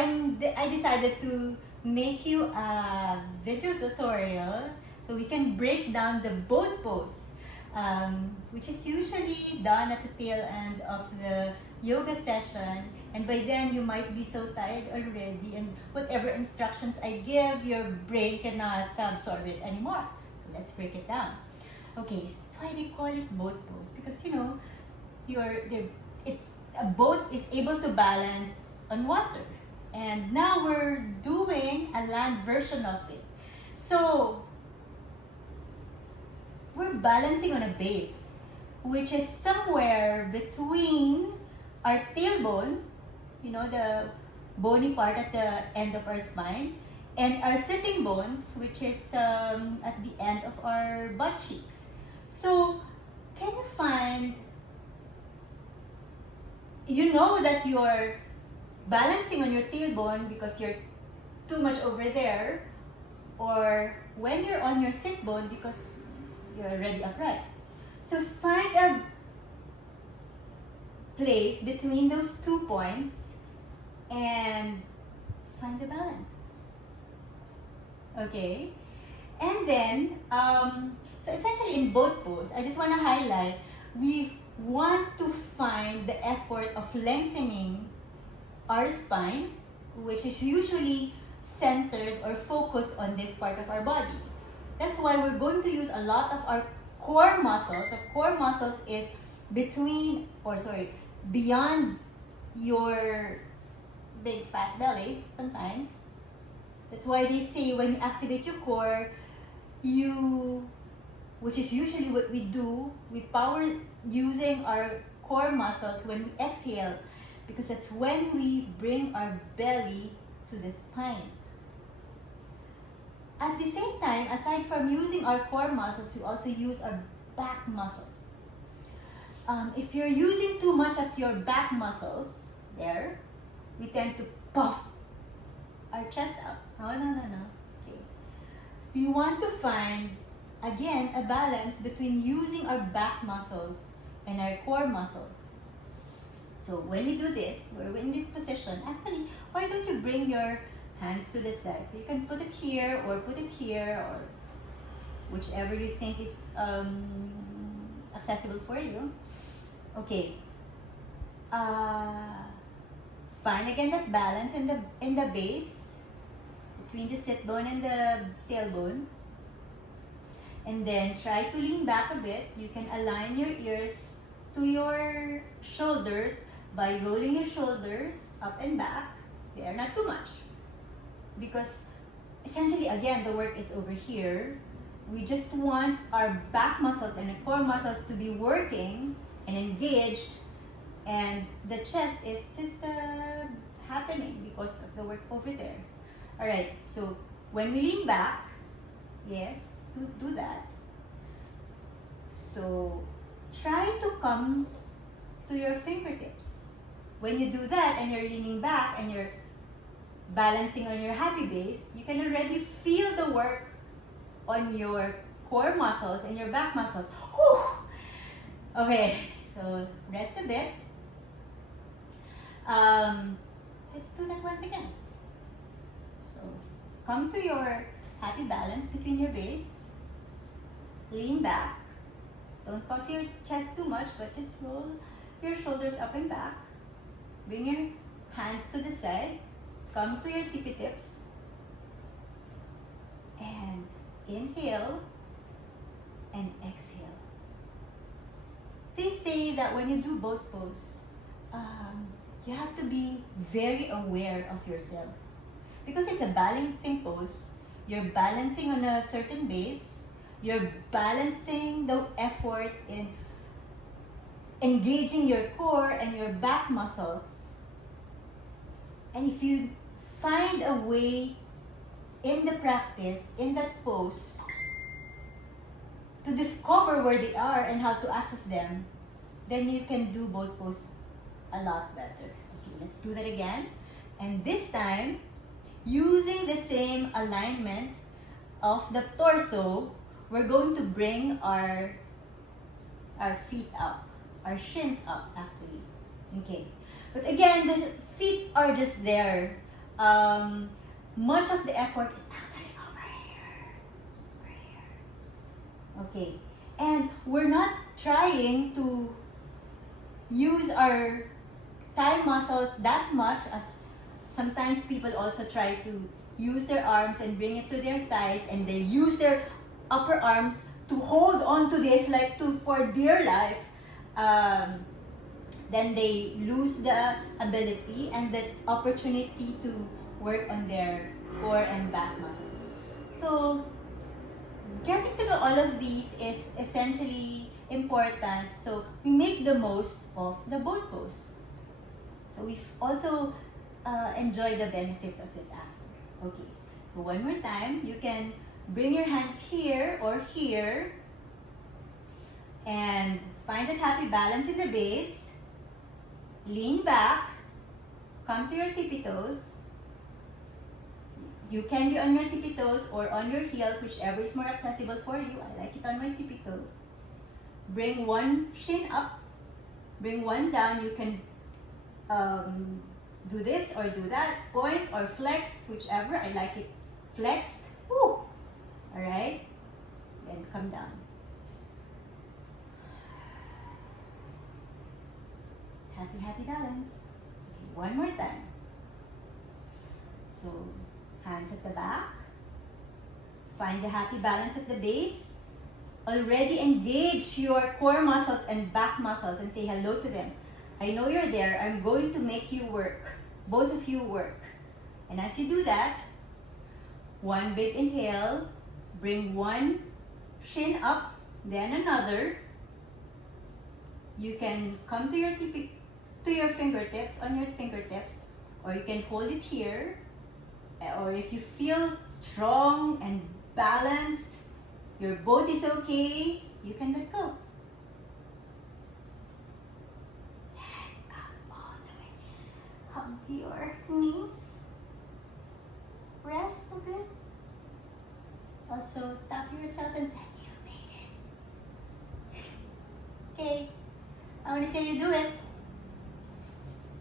I decided to make you a video tutorial so we can break down the boat pose, which is usually done at the tail end of the yoga session, and by then you might be so tired already, and whatever instructions I give, your brain cannot absorb it anymore. So let's break it down. Okay, that's why they call it boat pose, because you know, a boat is able to balance on water, and now we're doing a land version of it. So we're balancing on a base, which is somewhere between our tailbone, you know, the bony part at the end of our spine, and our sitting bones, which is at the end of our butt cheeks. So can you find, you know that you're balancing on your tailbone because you're too much over there, or when you're on your sit bone because you're already upright. So find a place between those 2 points and find the balance. Okay? And then, so essentially in boat pose, I just want to highlight, we want to find the effort of lengthening our spine, which is usually centered or focused on this part of our body. That's why we're going to use a lot of our core muscles. Our core muscles is beyond your big fat belly sometimes. That's why they say when you activate your core, which is usually what we do, we power using our core muscles when we exhale, because that's when we bring our belly to the spine. At the same time, aside from using our core muscles, we also use our back muscles. If you're using too much of your back muscles there, we tend to puff our chest up. No. Okay. We want to find, again, a balance between using our back muscles and our core muscles. So when we do this, we're in this position, actually, why don't you bring your hands to the side? So you can put it here, or whichever you think is accessible for you. Okay. Find again that balance in the base between the sit bone and the tailbone. And then try to lean back a bit. You can align your ears to your shoulders by rolling your shoulders up and back. There, not too much. Because essentially, again, the work is over here. We just want our back muscles and the core muscles to be working and engaged, and the chest is just happening because of the work over there. All right, so when we lean back, yes, do that. So try to come to your fingertips. When you do that and you're leaning back and you're balancing on your happy base, you can already feel the work on your core muscles and your back muscles. Whew. Okay, so rest a bit. Let's do that once again. So come to your happy balance between your base. Lean back. Don't puff your chest too much, but just roll your shoulders up and back. Bring your hands to the side. Come to your tippy tips. And inhale and exhale. They say that when you do both pose, you have to be very aware of yourself. Because it's a balancing pose, you're balancing on a certain base, you're balancing the effort in engaging your core and your back muscles. And if you find a way in the practice, in that pose, to discover where they are and how to access them, then you can do both poses a lot better. Okay, let's do that again. And this time, using the same alignment of the torso, we're going to bring our feet up, our shins up actually. Okay, but again, the feet are just there much of the effort is actually over here. Over here. Okay. And we're not trying to use our thigh muscles that much, as sometimes people also try to use their arms and bring it to their thighs, and they use their upper arms to hold on to this like for dear life. Then they lose the ability and the opportunity to work on their core and back muscles. So getting to know all of these is essentially important, so we make the most of the boat pose. So we also enjoy the benefits of it after. Okay, so one more time, you can bring your hands here or here and find that happy balance in the base. Lean back, come to your tippy toes. You can be on your tippy toes or on your heels, whichever is more accessible for you. I like it on my tippy toes. Bring one shin up, bring one down. You can do this or do that, point or flex, whichever. I like it flexed. Woo! Alright, then come down. Happy balance. Okay, one more time. So, hands at the back. Find the happy balance at the base. Already engage your core muscles and back muscles and say hello to them. I know you're there. I'm going to make you work. Both of you work. And as you do that, one big inhale. Bring one shin up, then another. You can come to your fingertips, on your fingertips, or you can hold it here. Or if you feel strong and balanced, your boat is okay, you can let go. Then come all the way. Hug your knees. Rest a bit. Also, tap yourself and say, you made it. Okay, I want to see you do it.